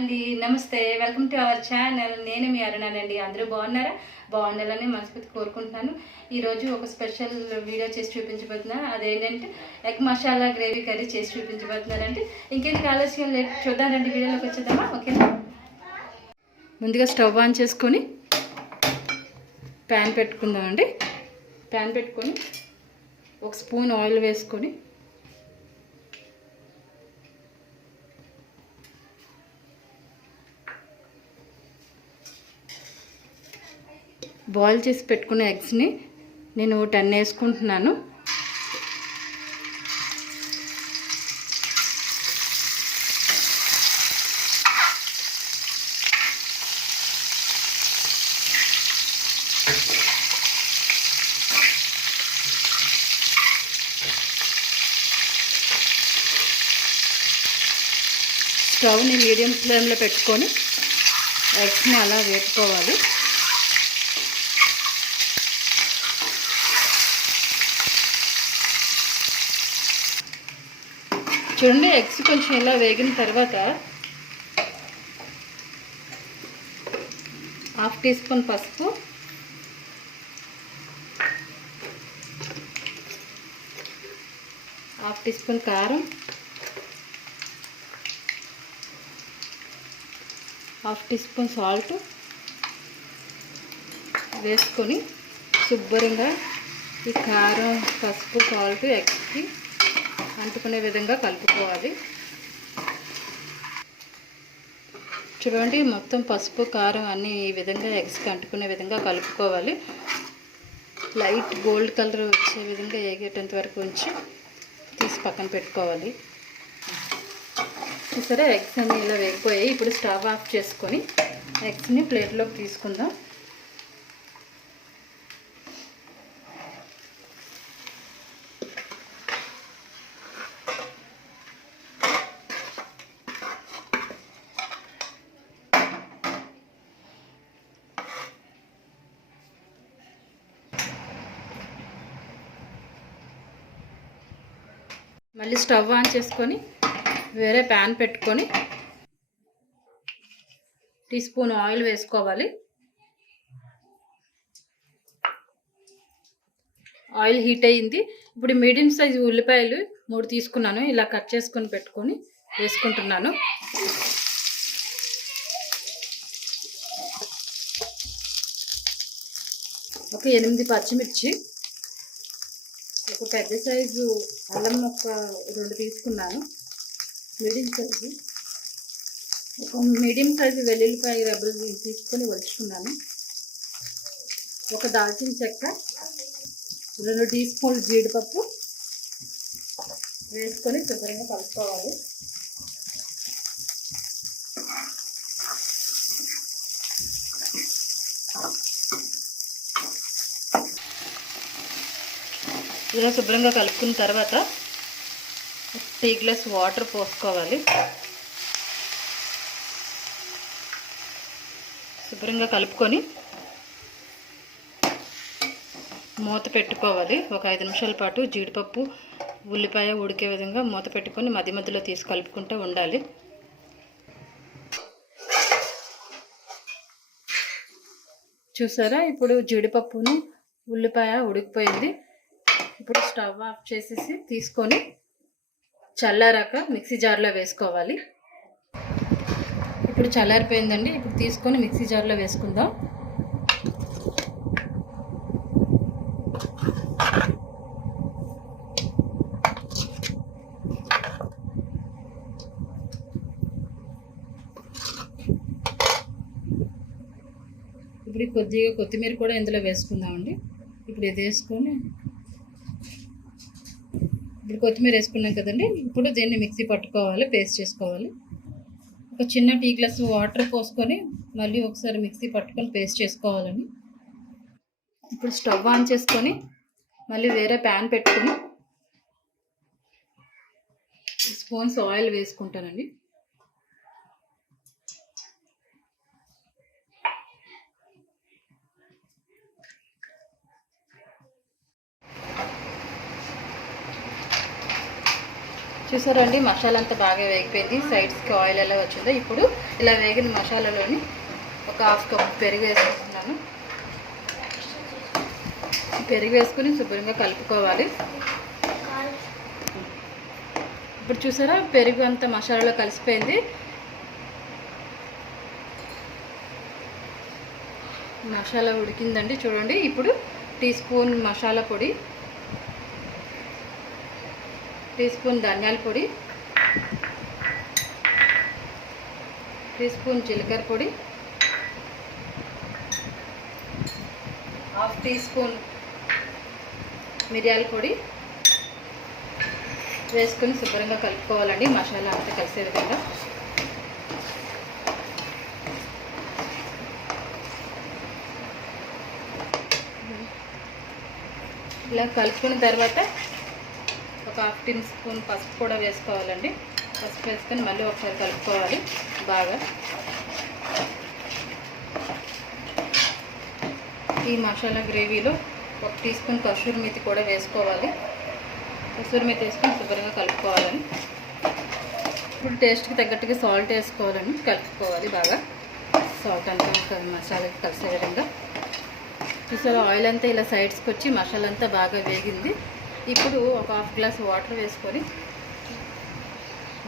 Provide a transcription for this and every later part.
అండి నమస్తే, welcome to our channel. నేను మీ అరుణానండి. అందరూ బాగున్నారా? బాగుండాలని మనస్ఫూర్తి కోరుకుంటున్నాను. ఈరోజు ఒక స్పెషల్ వీడియో చేసి చూపించబోతున్నా. అదేంటంటే ఎగ్ మసాలా గ్రేవీ కర్రీ చేసి చూపించబోతున్నానంటే ఇంకేంటి ఆలస్యం లేదు, చూద్దానండి, వీడియోలోకి వచ్చేద్దామా? ఓకేనా? ముందుగా స్టవ్ ఆన్ చేసుకొని ప్యాన్ పెట్టుకుందామండి. ప్యాన్ పెట్టుకొని ఒక స్పూన్ ఆయిల్ వేసుకొని బాయిల్ చేసి పెట్టుకున్న ఎగ్స్ని నేను 10 వేసుకుంటున్నాను. స్టవ్ని మీడియం ఫ్లేమ్లో పెట్టుకొని ఎగ్స్ని అలా వేపుకోవాలి. చూడండి, ఎగ్స్ కొంచెం ఇలా వేగిన తర్వాత 1/2 టీ స్పూన్ పసుపు, 1/2 టీ స్పూన్ కారం, 1/2 టీ స్పూన్ సాల్ట్ వేసుకొని శుభ్రంగా ఈ కారం, పసుపు, సాల్ట్ ఎగ్స్కి అంటుకునే విధంగా కలుపుకోవాలి. చూడండి, మొత్తం పసుపు, కారం అన్నీ ఈ విధంగా ఎగ్స్కి అంటుకునే విధంగా కలుపుకోవాలి. లైట్ గోల్డ్ కలర్ వచ్చే విధంగా వేగేటంత వరకు ఉంచి తీసి పక్కన పెట్టుకోవాలి. సరే, ఎగ్స్ అన్నీ ఇలా వేగిపోయాయి. ఇప్పుడు స్టవ్ ఆఫ్ చేసుకొని ఎగ్స్ని ప్లేట్లోకి తీసుకుందాం. మళ్ళీ స్టవ్ ఆన్ చేసుకొని వేరే ప్యాన్ పెట్టుకొని టీ స్పూన్ ఆయిల్ వేసుకోవాలి. ఆయిల్ హీట్ అయ్యింది. ఇప్పుడు మీడియం సైజు ఉల్లిపాయలు 3 తీసుకున్నాను. ఇలా కట్ చేసుకొని పెట్టుకొని వేసుకుంటున్నాను. ఒక 8 పచ్చిమిర్చి, ఒక పెద్ద సైజు అల్లం ముక్క 2 తీసుకున్నాను. మీడియం సైజు వెల్లుల్లిపాయ రెబ్బలు తీసుకొని వలుచుకున్నాను. ఒక దాల్చిన చెక్క, 2 టీ స్పూన్లు జీడిపప్పు వేసుకొని శుభ్రంగా కలుపుకోవాలి. ఇలా శుభ్రంగా కలుపుకున్న తర్వాత 1 టీ గ్లాస్ వాటర్ పోసుకోవాలి. శుభ్రంగా కలుపుకొని మూత పెట్టుకోవాలి. ఒక 5 నిమిషాల పాటు జీడిపప్పు, ఉల్లిపాయ ఉడికే విధంగా మూత పెట్టుకొని మధ్య మధ్యలో తీసి కలుపుకుంటూ ఉండాలి. చూసారా, ఇప్పుడు జీడిపప్పును ఉల్లిపాయ ఉడికిపోయింది. ఇప్పుడు స్టవ్ ఆఫ్ చేసేసి తీసుకొని చల్లారాక మిక్సీ జార్లో వేసుకోవాలి. ఇప్పుడు చల్లారిపోయిందండి. ఇప్పుడు తీసుకొని మిక్సీ జార్లో వేసుకుందాం. ఇప్పుడు కొద్దిగా కొత్తిమీర కూడా ఇందులో వేసుకుందామండి. ఇప్పుడు ఇది వేసుకొని కొత్తిమీర వేసుకున్నాం కదండి. ఇప్పుడు దీన్ని మిక్సీ పట్టుకోవాలి, పేస్ట్ చేసుకోవాలి. ఒక చిన్న టీ గ్లాస్ వాటర్ పోసుకొని మళ్ళీ ఒకసారి మిక్సీ పట్టుకొని పేస్ట్ చేసుకోవాలండి. ఇప్పుడు స్టవ్ ఆన్ చేసుకొని మళ్ళీ వేరే ప్యాన్ పెట్టుకొని స్పూన్స్ ఆయిల్ వేసుకుంటానండి. చూసారండి, మసాలా అంతా బాగా వేగిపోయింది. సైడ్స్కి ఆయిల్ ఎలా వచ్చిందో. ఇప్పుడు ఇలా వేగిన మసాలాలోని ఒక హాఫ్ కప్ పెరుగు వేసుకుంటున్నాను. పెరుగు వేసుకుని శుభ్రంగా కలుపుకోవాలి. ఇప్పుడు చూసారా, పెరుగు అంతా మసాలాలో కలిసిపోయింది. మసాలా ఉడికిందండి చూడండి. ఇప్పుడు టీ స్పూన్ మసాలా పొడి, టీ స్పూన్ ధనియాల పొడి, టీ స్పూన్ జీలకర్ర పొడి, హాఫ్ టీ స్పూన్ మిరియాల పొడి వేసుకొని శుభ్రంగా కలుపుకోవాలండి. మసాలా అంతా కలిసే విధంగా. ఇలా కలుపుకున్న తర్వాత ఒక హాఫ్ టీ స్పూన్ పసుపు కూడా వేసుకోవాలండి. పసుపు వేసుకొని మళ్ళీ ఒకసారి కలుపుకోవాలి బాగా. ఈ మసాలా గ్రేవీలో ఒక టీ స్పూన్ కసూరి మేతి కూడా వేసుకోవాలి. కసూరి మేతి వేసుకొని శుభ్రంగా కలుపుకోవాలని. ఇప్పుడు టేస్ట్కి తగ్గట్టుగా సాల్ట్ వేసుకోవాలని కలుపుకోవాలి బాగా. సాల్ట్ అంతా మసాలాకి కలిసే విధంగా. చూసారా, ఆయిల్ అంతా ఇలా సైడ్స్కి వచ్చి మసాలా అంతా బాగా వేగింది. ఇప్పుడు ఒక హాఫ్ గ్లాస్ వాటర్ వేసుకొని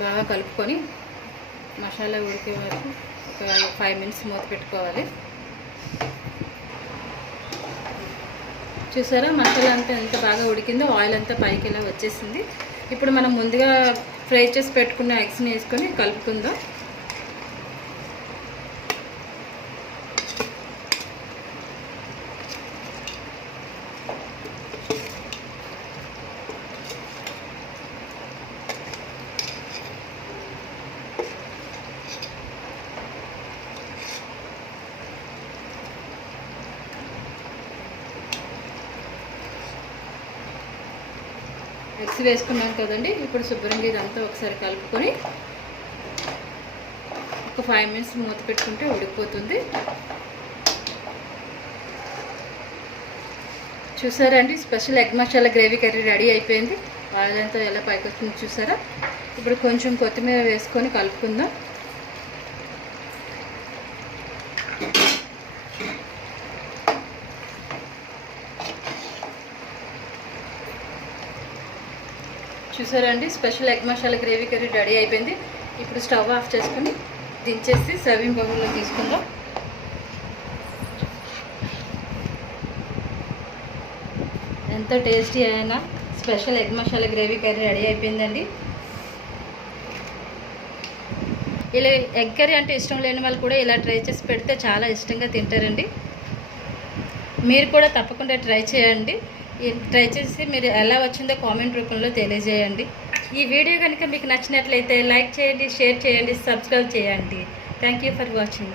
బాగా కలుపుకొని మసాలా ఉడికే వరకు ఒక 5 మినిట్స్ మూత పెట్టుకోవాలి. చూసారా, మసాలా అంతా ఎంత బాగా ఉడికిందో, ఆయిల్ అంతా పైకి ఇలా వచ్చేసింది. ఇప్పుడు మనం ముందుగా ఫ్రై చేసి పెట్టుకున్న ఎగ్స్ని వేసుకొని కలుపుకుందాం. ఎగ్స్ వేసుకున్నాం కదండి. ఇప్పుడు శుభ్రంగా ఇదంతా ఒకసారి కలుపుకొని ఒక 5 మినిట్స్ మూత పెట్టుకుంటే ఉడికిపోతుంది. చూసారా అండి, special egg masala gravy curry ready అయిపోయింది. ఆయిల్ అంతా ఎలా పైకి వస్తుంది చూసారా. ఇప్పుడు కొంచెం కొత్తిమీర వేసుకొని కలుపుకుందాం. చూసారండి, special egg masala gravy curry ready అయిపోయింది. ఇప్పుడు స్టవ్ ఆఫ్ చేసుకొని దించేసి సర్వింగ్ బౌల్లో తీసుకుందాం. ఎంతో టేస్టీ అయిన special egg masala gravy curry ready అయిపోయిందండి. ఇలా ఎగ్ కర్రీ అంటే ఇష్టం లేని వాళ్ళు కూడా ఇలా ట్రై చేసి పెడితే చాలా ఇష్టంగా తింటారండి. మీరు కూడా తప్పకుండా ట్రై చేయండి. ట్రై చేసి మీరు ఎలా వచ్చిందో కామెంట్ రూపంలో తెలియజేయండి. ఈ వీడియో కనుక మీకు నచ్చినట్లయితే లైక్ చేయండి, షేర్ చేయండి, సబ్స్క్రైబ్ చేయండి. Thank you for watching.